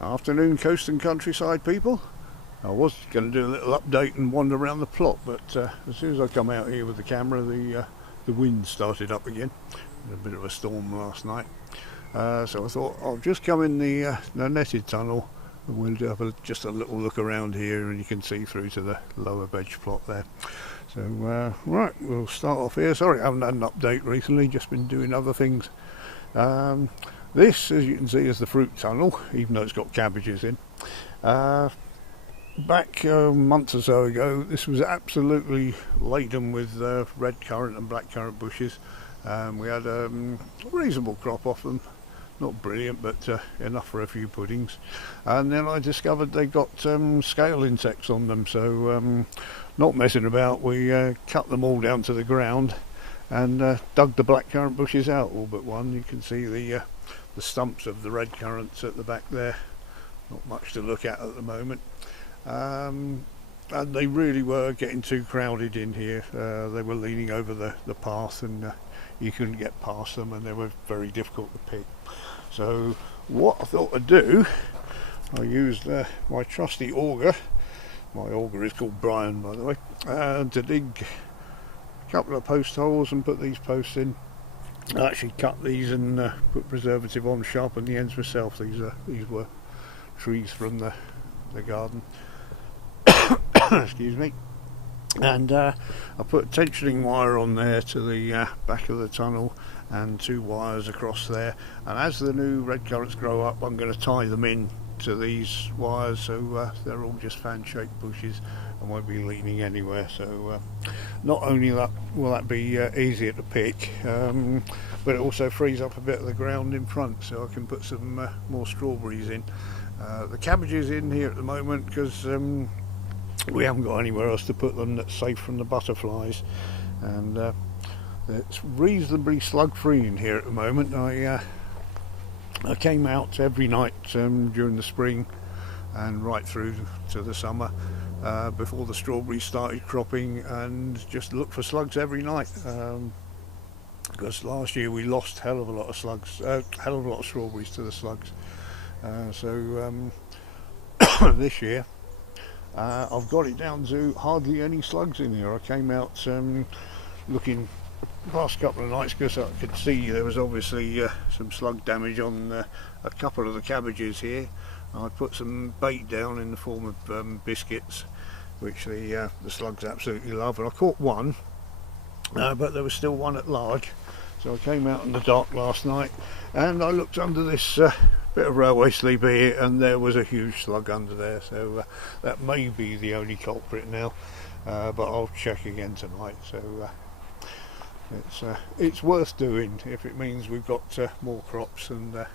Afternoon, coast and countryside people. I was going to do a little update and wander around the plot, but as soon as I come out here with the camera, the wind started up again. A bit of a storm last night, so I thought I'll just come in the netted tunnel and we'll have just a little look around here, and you can see through to the lower veg plot there. So right, we'll start off here. Sorry, I haven't had an update recently, just been doing other things. This, as you can see, is the fruit tunnel, even though it's got cabbages in. Back a month or so ago, this was absolutely laden with red currant and black currant bushes. We had a reasonable crop off them, not brilliant, but enough for a few puddings. And then I discovered they got scale insects on them, so not messing about, we cut them all down to the ground and dug the black currant bushes out, all but one. You can see the stumps of the red currants at the back there. Not much to look at the moment. And they really were getting too crowded in here. They were leaning over the path, and you couldn't get past them, and they were very difficult to pick. So what I thought I'd do, I used my trusty auger. My auger is called Brian, by the way, to dig a couple of post holes and put these posts in. I actually cut these and put preservative on, sharpened the ends myself. These were trees from the garden. Excuse me. And I put tensioning wire on there to the back of the tunnel, and 2 wires across there. And as the new red currants grow up, I'm going to tie them in to these wires, so they're all just fan-shaped bushes and won't be leaning anywhere. So not only will that be easier to pick, but it also frees up a bit of the ground in front, so I can put some more strawberries in. The cabbages in here at the moment because we haven't got anywhere else to put them that's safe from the butterflies, and it's reasonably slug free in here at the moment. I came out every night during the spring and right through to the summer before the strawberries started cropping, and just looked for slugs every night, because last year we lost hell of a lot of strawberries to the slugs. So this year I've got it down to hardly any slugs in here. I came out looking the past couple of nights because I could see there was obviously some slug damage on a couple of the cabbages here. I put some bait down in the form of biscuits, which the slugs absolutely love, and I caught one, but there was still one at large. So I came out in the dark last night and I looked under this bit of railway sleeper here, and there was a huge slug under there. So that may be the only culprit now, but I'll check again tonight. So it's worth doing if it means we've got more crops and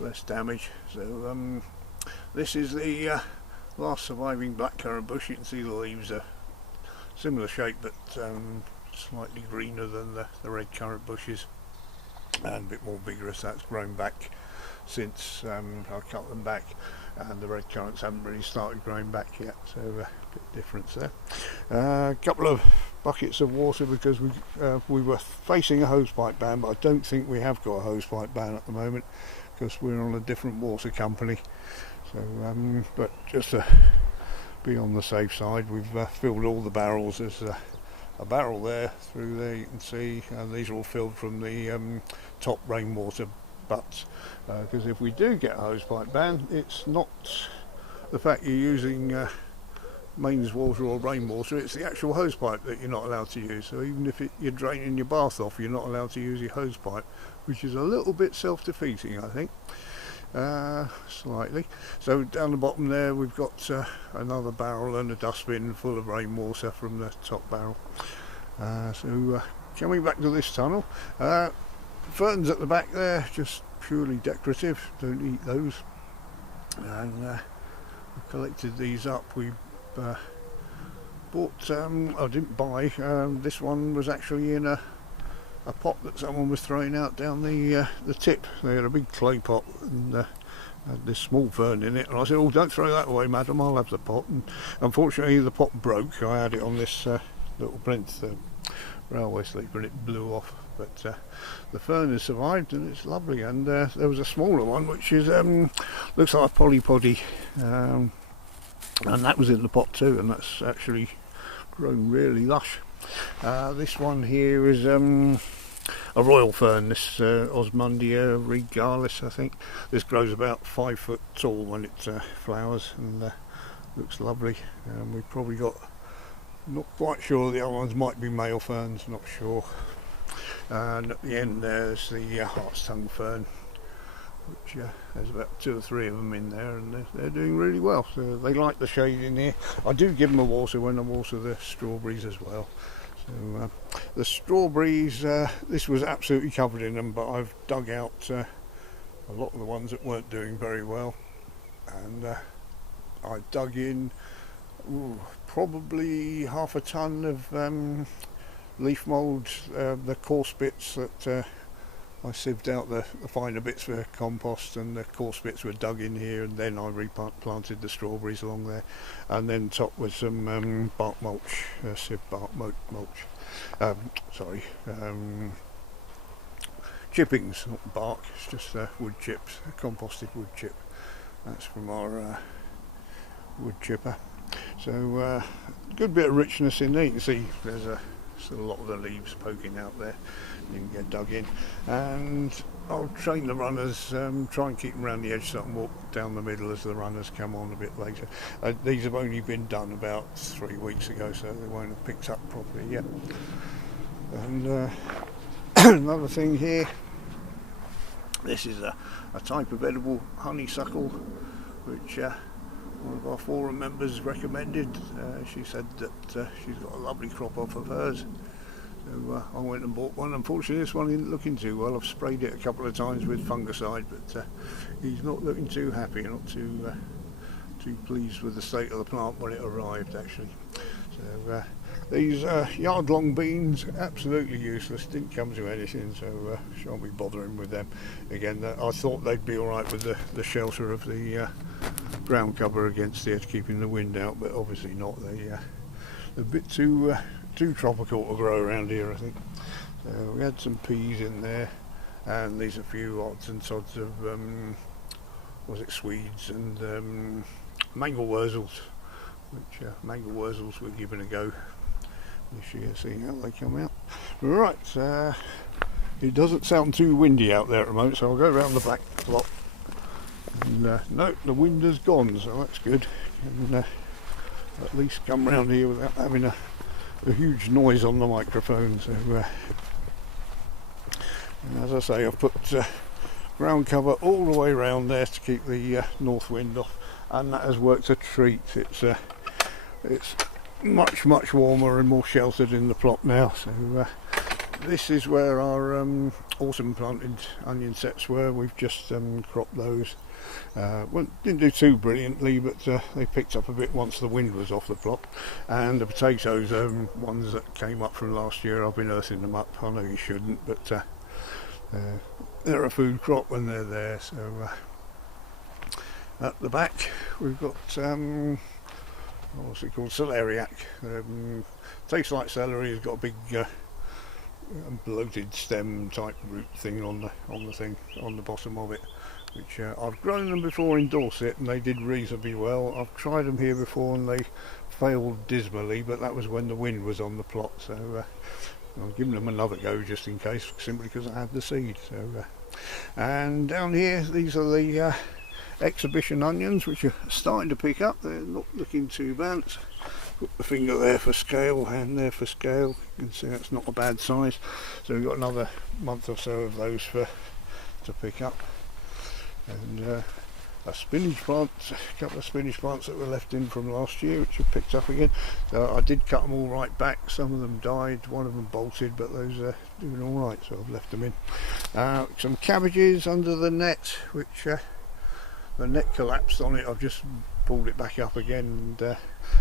less damage. So this is the last surviving blackcurrant bush. You can see the leaves are similar shape, but slightly greener than the red currant bushes, and a bit more vigorous. That's grown back since I cut them back, and the red currants haven't really started growing back yet, so a bit difference there. A couple of buckets of water because we were facing a hosepipe ban, but I don't think we have got a hosepipe ban at the moment because we're on a different water company. So but just to be on the safe side, we've filled all the barrels. There's a barrel there, through there you can see, and these are all filled from the top rainwater butts, because if we do get a hosepipe ban, it's not the fact you're using mains water or rainwater, it's the actual hosepipe that you're not allowed to use. So even if you're draining your bath off, you're not allowed to use your hosepipe, which is a little bit self-defeating, I think, slightly. So down the bottom there we've got another barrel and a dustbin full of rainwater from the top barrel. So coming back to this tunnel, ferns at the back there, just purely decorative, don't eat those. And we collected these up. We bought, I didn't buy, this one was actually in a pot that someone was throwing out down the tip. They had a big clay pot and had this small fern in it, and I said, "Oh, don't throw that away, madam, I'll have the pot." And unfortunately the pot broke. I had it on this little plinth railway sleeper and it blew off. but the fern has survived and it's lovely. And there was a smaller one which is looks like a polypody, and that was in the pot too, and that's actually grown really lush. This one here is a royal fern, this Osmundia regalis, I think. This grows about 5 foot tall when it flowers, and looks lovely. We've probably got, not quite sure, the other ones might be male ferns, not sure. And at the end there's the hart's tongue fern, which there's about 2 or 3 of them in there, and they're doing really well. So they like the shade in here. I do give them a water when I water the strawberries as well. So the strawberries, this was absolutely covered in them, but I've dug out a lot of the ones that weren't doing very well, and I dug in probably half a ton of leaf mould, the coarse bits that I sieved out the finer bits for compost, and the coarse bits were dug in here, and then I replanted the strawberries along there, and then topped with some bark mulch, sieve bark mulch, chippings, not bark, it's just wood chips, composted wood chip. That's from our wood chipper. So good bit of richness in there. You can see there's still a lot of the leaves poking out there, you can get dug in. And I'll train the runners, try and keep them around the edge so I can walk down the middle as the runners come on a bit later. These have only been done about 3 weeks ago, so they won't have picked up properly yet. And another thing here, this is a type of edible honeysuckle which one of our forum members recommended. She said that she's got a lovely crop off of hers, so I went and bought one. Unfortunately this one isn't looking too well. I've sprayed it a couple of times with fungicide, but he's not looking too happy, not too pleased with the state of the plant when it arrived actually. So these yard-long beans, absolutely useless, didn't come to anything, so shan't be bothering with them. Again, I thought they'd be alright with the shelter of the ground cover against it, keeping the wind out, but obviously not. They're a bit too tropical to grow around here, I think. So we had some peas in there, and these a few odds and sods of was it Swedes and mangel wurzels, which mangel wurzels we're giving a go this year, seeing how they come out. Right, it doesn't sound too windy out there at the moment, so I'll go around the back plot. And no, the wind has gone, so that's good. And at least come round here without having a huge noise on the microphone. So and as I say, I've put ground cover all the way around there to keep the north wind off, and that has worked a treat. It's much warmer and more sheltered in the plot now. So this is where our autumn planted onion sets were. We've just cropped those. Well, didn't do too brilliantly, but they picked up a bit once the wind was off the plot. And the potatoes, ones that came up from last year, I've been earthing them up. I know you shouldn't, but they're a food crop when they're there. So at the back we've got what's it called, celeriac. Tastes like celery. It's got a big bloated stem type root thing on the bottom of it, which I've grown them before in Dorset and they did reasonably well. I've tried them here before and they failed dismally, but that was when the wind was on the plot, so I've given them another go just in case, simply because I had the seed. So and down here, these are the exhibition onions, which are starting to pick up. They're not looking too bad. Let's put the finger there for scale, hand there for scale. You can see that's not a bad size. So we've got another month or so of those to pick up. And a spinach plant, a couple of spinach plants that were left in from last year, which have picked up again. So I did cut them all right back. Some of them died, one of them bolted, but those are doing all right, so I've left them in. Some cabbages under the net, which the net collapsed on it. I've just pulled it back up again, and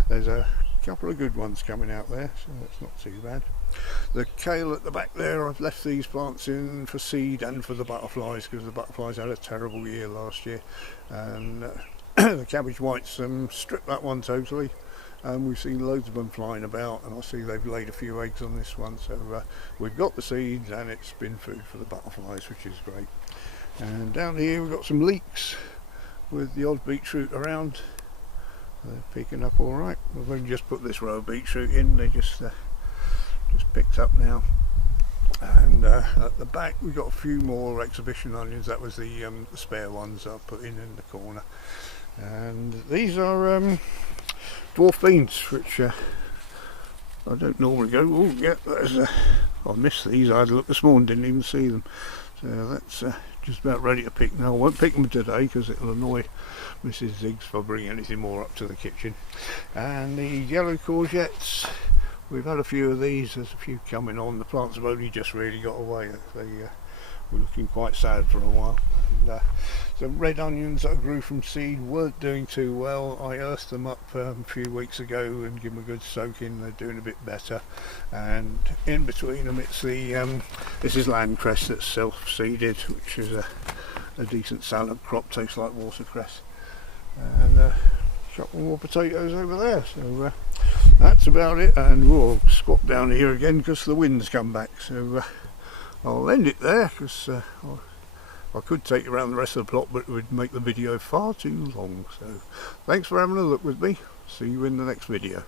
there's a couple of good ones coming out there, so that's not too bad. The kale at the back there, I've left these plants in for seed and for the butterflies, because the butterflies had a terrible year last year. And the cabbage whites stripped that one totally, and we've seen loads of them flying about, and I see they've laid a few eggs on this one, so we've got the seeds and it's been food for the butterflies, which is great. And down here we've got some leeks with the odd beetroot around. They're picking up all right. We've only just put this row of beetroot in, they just picked up now. And at the back we've got a few more exhibition onions. That was the spare ones I put in the corner. And these are dwarf beans, which I don't normally go, oh yeah, I missed these. I had a look this morning, didn't even see them. So that's just about ready to pick now. I won't pick them today because it'll annoy Mrs. Ziggs if I bring anything more up to the kitchen. And the yellow courgettes, we've had a few of these, there's a few coming on. The plants have only just really got away. They were looking quite sad for a while. And some red onions that I grew from seed weren't doing too well. I earthed them up a few weeks ago and give them a good soaking. They're doing a bit better. And in between them it's the this is landcress that's self-seeded, which is a decent salad crop, tastes like watercress. And a couple more potatoes over there. So that's about it, and we'll squat down here again because the wind's come back. So I'll end it there because I could take you around the rest of the plot, but it would make the video far too long. So thanks for having a look with me. See you in the next video.